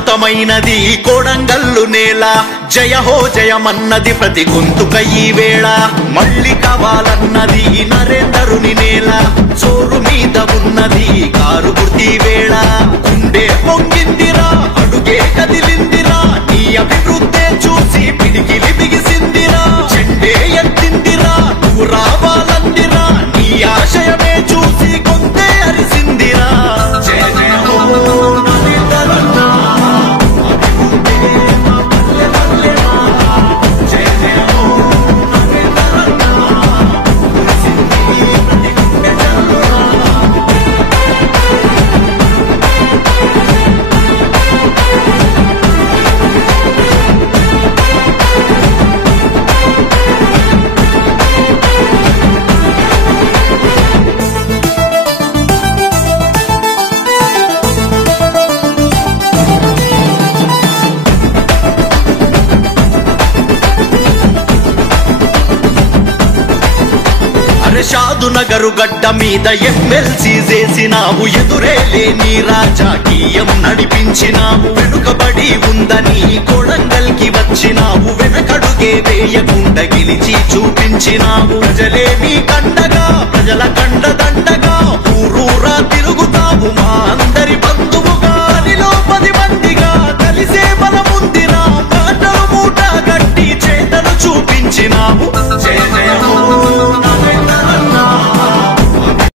అలంకృతమైనది కోడంగల్లు నేల జయ హో జయమన్నది ప్రతి గొంతుక ఈ వేళ మళ్ళీ కావాలన్నది నరేందరుని నేల చోరు మీద ఉన్నది కారు గుర్తి వేళ గుండె పొంగిందిరా అడుగే కదిలిందిరా నీ అభివృద్ధే చూసి పిడికిలి బిగిసిందిరా చెండే ఎత్తిందిరా నువ్వు రావాలందిరా నీ ఆశయమే చూసి గొంతే అరిసిందిరా జయ జయ హో నరేందరన్నా అభివృద్ధే మా పల్లె పల్లెమా జయ జయ హో నరేందరన్నా కురిసింది ప్రతి గుండె జల్లురా షాదు నగరు గడ్డ మీద ఎమ్మెల్సీ చేసినావు ఎదురే లేని రాజకీయం నడిపించినావు వెనుకబడి ఉందని కొడంగల్కి వచ్చినావు వెనకడుగే వేయకుండా గెలిచి చూపించినావు ప్రజలే నీ కండగా ప్రజల కండద